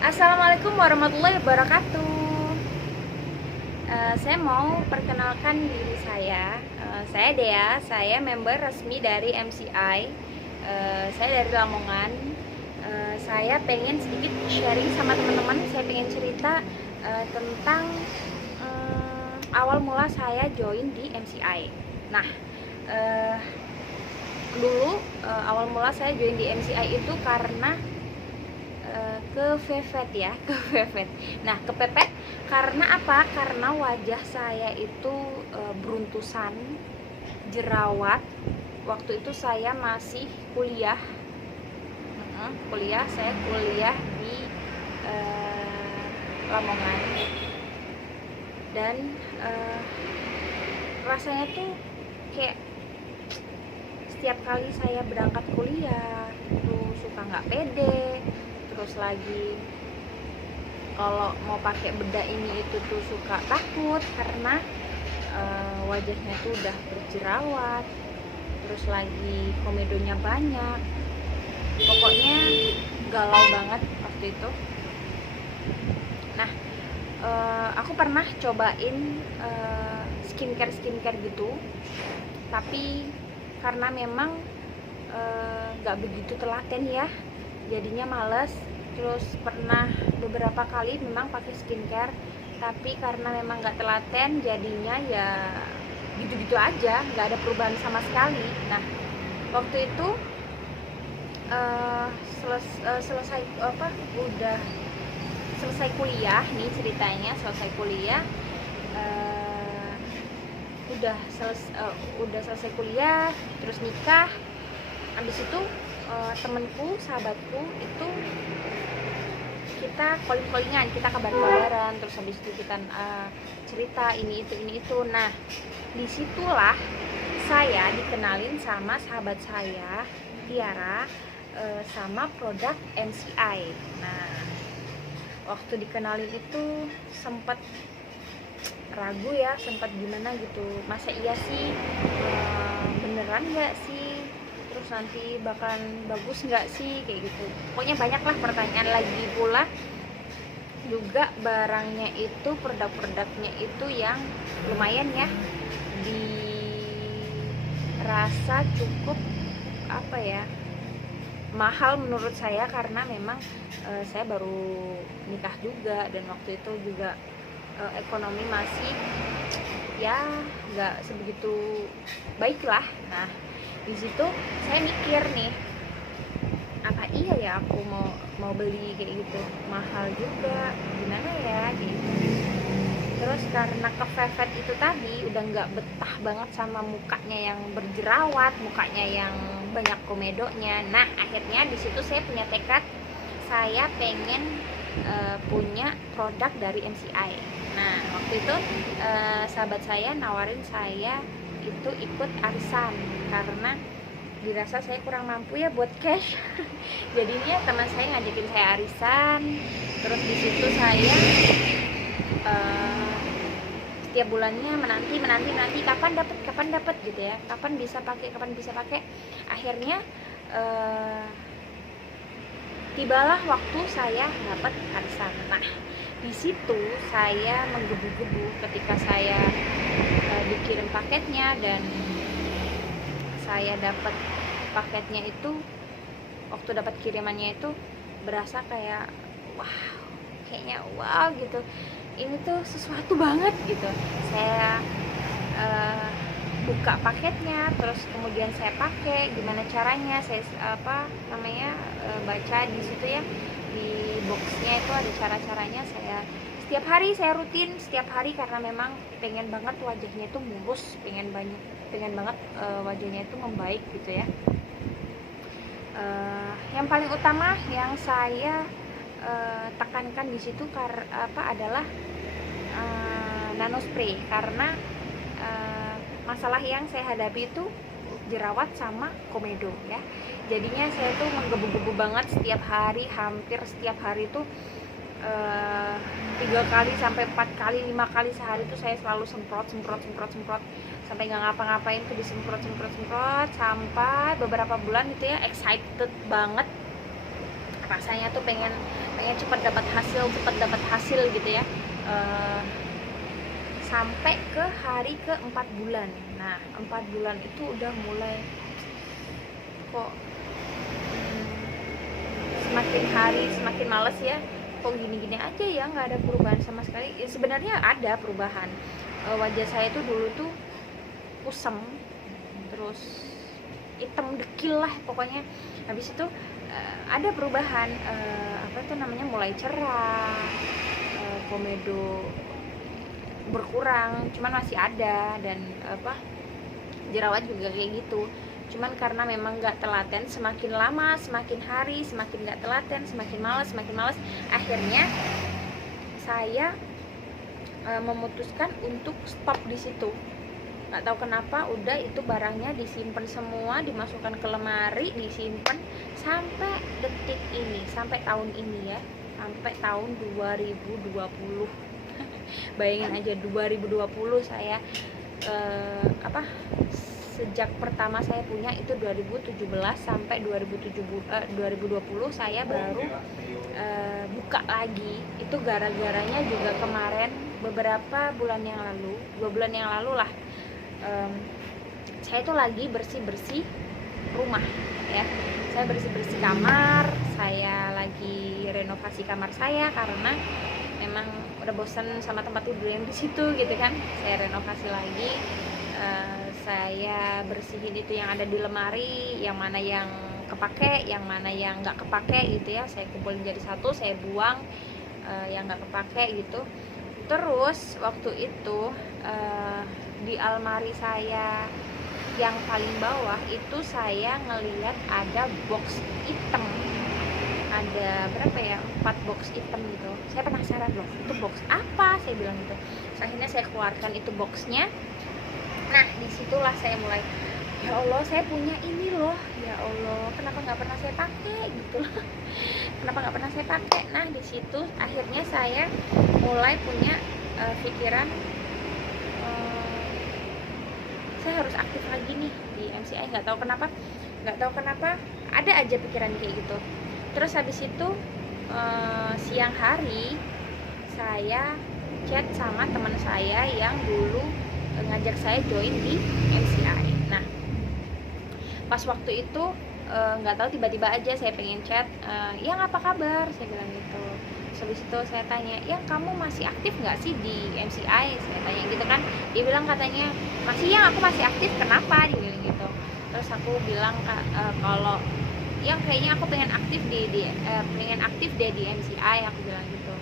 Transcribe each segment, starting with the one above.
Assalamualaikum warahmatullahi wabarakatuh. Saya mau perkenalkan diri saya. Saya Dea, saya member resmi dari MCI. Saya dari Lamongan. Saya pengen sedikit sharing sama teman-teman. Saya pengen cerita tentang awal mula saya join di MCI. Nah, uh, dulu awal mula saya join di MCI itu karena kepepet ya, kepepet. Nah, kepepet karena apa? Karena wajah saya itu beruntusan, jerawat. Waktu itu saya masih kuliah. Saya kuliah di Lamongan. Dan rasanya tuh kayak setiap kali saya berangkat kuliah tuh suka nggak pede, terus lagi kalau mau pakai bedak ini itu tuh suka takut karena wajahnya tuh udah berjerawat, terus lagi komedonya banyak. Pokoknya galau banget waktu itu. Nah, aku pernah cobain skincare gitu, tapi karena memang nggak begitu telaten ya, jadinya males. Terus pernah beberapa kali memang pakai skincare, tapi karena memang nggak telaten jadinya ya gitu-gitu aja, nggak ada perubahan sama sekali. Nah, waktu itu selesai udah selesai kuliah nih ceritanya. Selesai kuliah, udah selesai kuliah, terus nikah. Habis itu temenku, sahabatku itu kita calling-callingan, kita kabar-kabaran, terus habis itu kita cerita ini itu. Nah, disitulah saya dikenalin sama sahabat saya Tiara sama produk MCI. Nah, waktu dikenalin itu sempat ragu ya, sempat gimana gitu, masa iya sih beneran nggak sih, terus nanti bakalan bagus nggak sih, kayak gitu. Pokoknya banyak lah pertanyaan. Lagi pula juga barangnya itu, produk-produknya itu yang lumayan ya, dirasa cukup apa ya, mahal menurut saya, karena memang saya baru nikah juga, dan waktu itu juga ekonomi masih ya nggak sebegitu baik lah. Nah, di situ saya mikir nih, apa iya ya aku mau beli kayak gitu, mahal juga, gimana ya gitu. Terus karena kepepet itu tadi udah nggak betah banget sama mukanya yang berjerawat, mukanya yang banyak komedonya. Nah, akhirnya di situ saya punya tekad, saya pengen punya produk dari MCI. Nah, waktu itu sahabat saya nawarin saya itu ikut arisan karena dirasa saya kurang mampu ya buat cash. Jadinya teman saya ngajakin saya arisan. Terus di situ saya setiap bulannya menanti kapan dapat gitu ya, kapan bisa pakai. Akhirnya tibalah waktu saya dapat arisan. Nah, di situ saya menggebu-gebu ketika saya dikirim paketnya, dan saya dapat paketnya itu, waktu dapat kirimannya itu berasa kayak kayaknya wow gitu, ini tuh sesuatu banget gitu. Saya buka paketnya, terus kemudian saya pakai, gimana caranya saya baca di situ ya, di boxnya itu ada cara-caranya. Saya setiap hari saya rutin setiap hari, karena memang pengen banget wajahnya itu mulus, pengen banget wajahnya itu membaik gitu ya. Yang paling utama yang saya tekankan di situ adalah nano spray, karena masalah yang saya hadapi itu jerawat sama komedo ya. Jadinya saya tuh menggebu-gebu banget setiap hari, hampir setiap hari tuh 3 kali sampai 4 kali 5 kali sehari tuh saya selalu semprot sampai nggak ngapa-ngapain tuh disemprot sampai beberapa bulan gitu ya, excited banget rasanya tuh pengen cepat dapat hasil gitu ya. Sampai ke hari ke 4 bulan. Nah 4 bulan itu udah mulai kok semakin hari semakin males ya, kok gini-gini aja ya, nggak ada perubahan sama sekali. Ya sebenarnya ada perubahan. Wajah saya tuh dulu tuh kusem, terus hitam dekil lah pokoknya. Habis itu ada perubahan, apa tuh namanya, mulai cerah, komedo berkurang, cuman masih ada, dan jerawat juga kayak gitu. Cuman karena memang nggak telaten, semakin lama semakin hari semakin nggak telaten, semakin malas, akhirnya saya memutuskan untuk stop di situ. Nggak tahu kenapa, udah itu barangnya disimpan semua, dimasukkan ke lemari, disimpan sampai detik ini, sampai tahun ini ya, sampai tahun 2020. Bayangin aja 2020 saya sejak pertama saya punya itu 2017 sampai 2020 saya baru buka lagi. Itu gara-garanya juga kemarin, beberapa bulan yang lalu, 2 bulan yang lalu lah, saya tuh lagi bersih-bersih rumah ya. Saya bersih-bersih kamar, saya lagi renovasi kamar saya karena memang udah bosan sama tempat tidur yang di situ gitu kan. Saya renovasi lagi, saya bersihin itu yang ada di lemari, yang mana yang kepake, yang mana yang nggak kepake gitu ya. Saya kumpulin jadi satu, saya buang yang nggak kepake gitu. Terus waktu itu di almari saya yang paling bawah itu saya ngelihat ada box hitam, ada berapa ya, 4 box hitam gitu. Saya penasaran, loh itu box apa, saya bilang gitu. So, akhirnya saya keluarkan itu boxnya. Nah disitulah saya mulai, ya Allah saya punya ini loh, ya Allah kenapa nggak pernah saya pakai gitu loh. Kenapa nggak pernah saya pakai. Nah di situ akhirnya saya mulai punya pikiran, saya harus aktif lagi nih di MCI. Nggak tahu kenapa ada aja pikiran kayak gitu. Terus habis itu siang hari saya chat sama teman saya yang dulu ngajak saya join di MCI. Nah pas waktu itu nggak tahu tiba-tiba aja saya pengen chat, yang apa kabar, saya bilang gitu. Terus habis itu saya tanya, yang kamu masih aktif nggak sih di MCI, saya tanya gitu kan. Dia bilang katanya masih, yang aku masih aktif, kenapa, dia bilang gitu. Terus aku bilang kalau yang kayaknya aku pengen aktif deh di MCI, aku bilang gitu.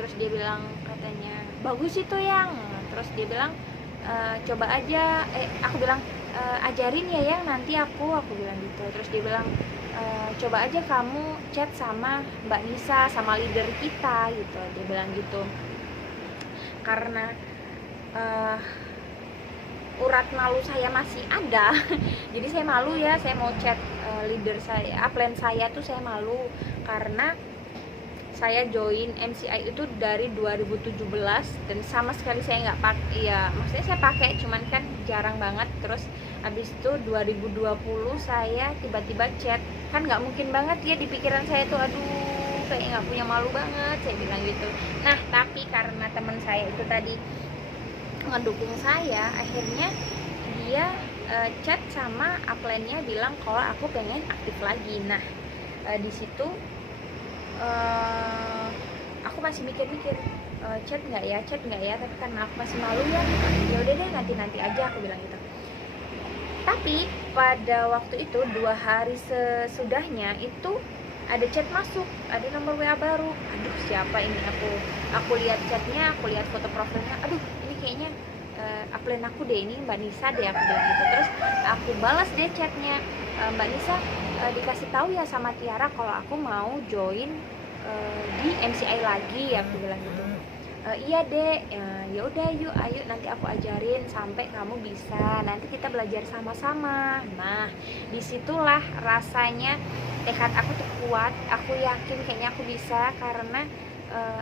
Terus dia bilang katanya bagus itu yang. Terus dia bilang coba aja, aku bilang ajarin ya yang nanti aku bilang gitu. Terus dia bilang coba aja kamu chat sama Mbak Nisa, sama leader kita gitu, dia bilang gitu. Karena urat malu saya masih ada jadi saya malu ya, saya mau chat leader saya, upline saya tuh saya malu karena saya join MCI itu dari 2017 dan sama sekali saya nggak pakai, ya maksudnya saya pakai cuman kan jarang banget. Terus habis itu 2020 saya tiba-tiba chat, kan nggak mungkin banget ya, di pikiran saya tuh aduh kayak nggak punya malu banget, saya bilang gitu. Nah tapi karena teman saya itu tadi ngedukung saya, akhirnya dia chat sama upline-nya bilang kalau aku pengen aktif lagi. Nah di situ aku masih mikir-mikir, chat nggak ya, tapi karena aku masih malu ya udah deh nanti aja, aku bilang gitu. Tapi pada waktu itu 2 hari sesudahnya itu ada chat masuk, ada nomor WA baru. Aduh siapa ini, aku lihat chatnya, aku lihat foto profilnya, aduh ini kayaknya upline aku deh, ini Mbak Nisa deh, aku bilang gitu. Terus aku balas deh chatnya, Mbak Nisa dikasih tahu ya sama Tiara kalau aku mau join di MCI lagi, aku bilang gitu. Iya deh, ya udah yuk, ayo nanti aku ajarin sampai kamu bisa, nanti kita belajar sama-sama. Nah disitulah rasanya tekad aku tuh kuat, aku yakin kayaknya aku bisa karena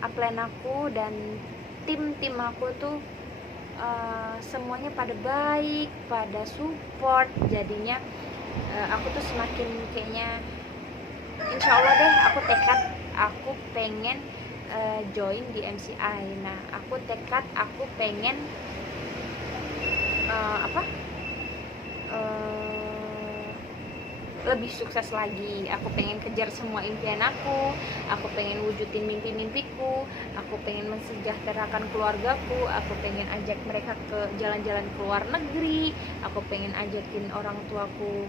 upline aku dan tim aku tuh semuanya pada baik, pada support, jadinya aku tuh semakin kayaknya insya Allah deh aku tekad aku pengen join di MCI. Nah aku tekad aku pengen lebih sukses lagi. Aku pengen kejar semua impian aku pengen wujudin mimpi-mimpiku, aku pengen mensejahterakan keluargaku, aku pengen ajak mereka ke jalan-jalan ke luar negeri, aku pengen ajakin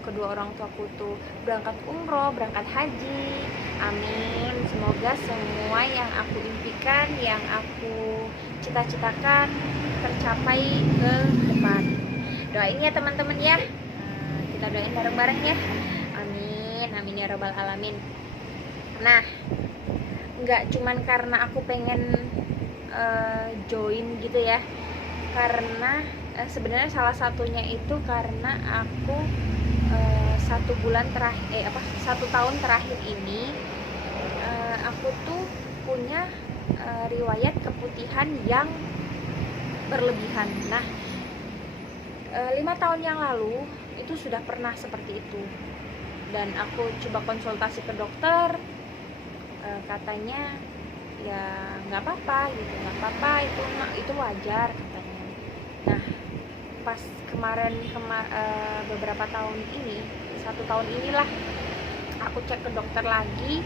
kedua orang tuaku tuh berangkat umroh, berangkat haji. Amin. Semoga semua yang aku impikan, yang aku cita-citakan tercapai ke depan. Doain ya teman-teman ya. Kita doain bareng-bareng ya. Amin ya rabbal alamin. Nah, nggak cuman karena aku pengen join gitu ya, karena sebenarnya salah satunya itu karena aku 1 tahun terakhir ini aku tuh punya riwayat keputihan yang berlebihan. Nah, 5 tahun yang lalu itu sudah pernah seperti itu, dan aku coba konsultasi ke dokter, katanya ya nggak apa-apa gitu, nggak apa-apa, itu wajar katanya. Nah pas beberapa tahun ini, 1 tahun inilah aku cek ke dokter lagi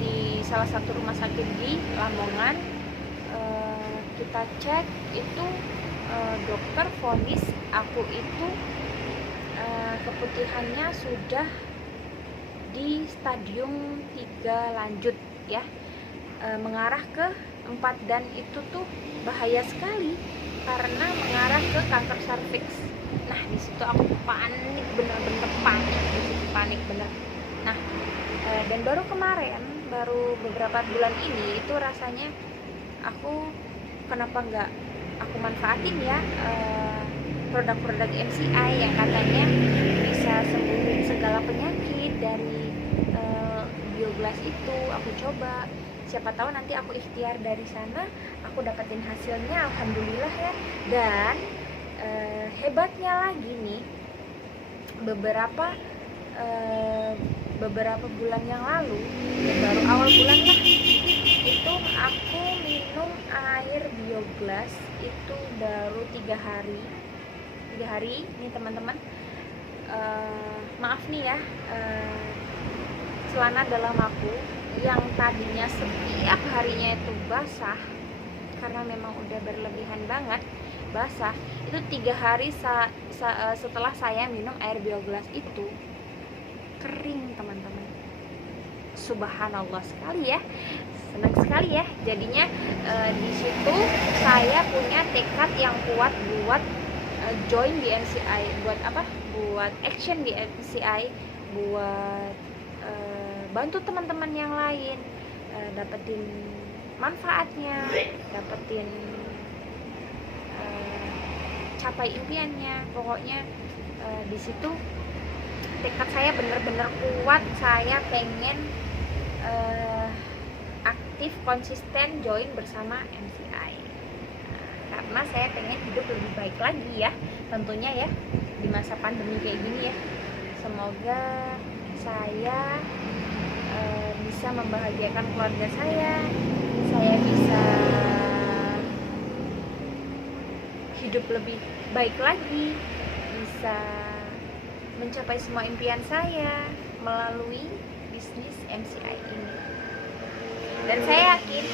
di salah satu rumah sakit di Lamongan. Kita cek itu dokter vonis aku itu keputihannya sudah di stadium 3 lanjut ya, mengarah ke 4, dan itu tuh bahaya sekali karena mengarah ke kanker serviks. Nah di situ aku panik, bener-bener panik bener. Nah dan baru beberapa bulan ini itu rasanya aku kenapa nggak aku manfaatin ya produk-produk MCI yang katanya bisa sembuhin segala penyakit dari Bioglas itu. Aku coba, siapa tahu nanti aku ikhtiar dari sana aku dapetin hasilnya, alhamdulillah ya. Dan hebatnya lagi nih, beberapa bulan yang lalu, baru awal bulan lah, itu aku minum air Bioglas itu baru 3 hari nih teman-teman. Maaf nih ya, celana dalam aku yang tadinya setiap harinya itu basah karena memang udah berlebihan banget basah, itu 3 hari setelah saya minum air Bioglas itu kering teman-teman. Subhanallah sekali ya, senang sekali ya. Jadinya di situ saya punya tekad yang kuat buat join di MCI. Buat apa? Buat action di MCI, buat bantu teman-teman yang lain dapetin manfaatnya, dapetin capai impiannya. Pokoknya di situ tekad saya bener-bener kuat. Saya pengen aktif, konsisten join bersama MCI karena saya pengen hidup lebih baik lagi ya, tentunya ya di masa pandemi kayak gini ya. Semoga saya bisa membahagiakan keluarga saya bisa hidup lebih baik lagi, bisa mencapai semua impian saya melalui bisnis MCI ini. Dan saya yakin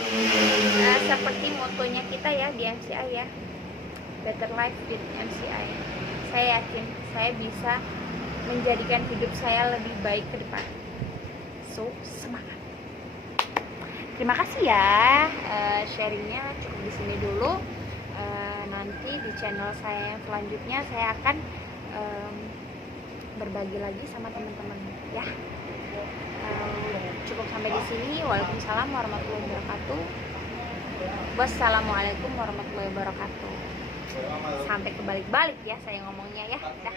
seperti motonya kita ya di MCI ya, Better Life with MCI, saya yakin saya bisa menjadikan hidup saya lebih baik ke depan. So, semangat. Terima kasih ya, sharingnya cukup di sini dulu. Nanti di channel saya yang selanjutnya saya akan berbagi lagi sama teman-teman ya. Cukup sampai di sini. Waalaikumsalam warahmatullahi wabarakatuh. Wassalamualaikum warahmatullahi wabarakatuh. Sampai kebalik-balik ya saya ngomongnya ya. Dah.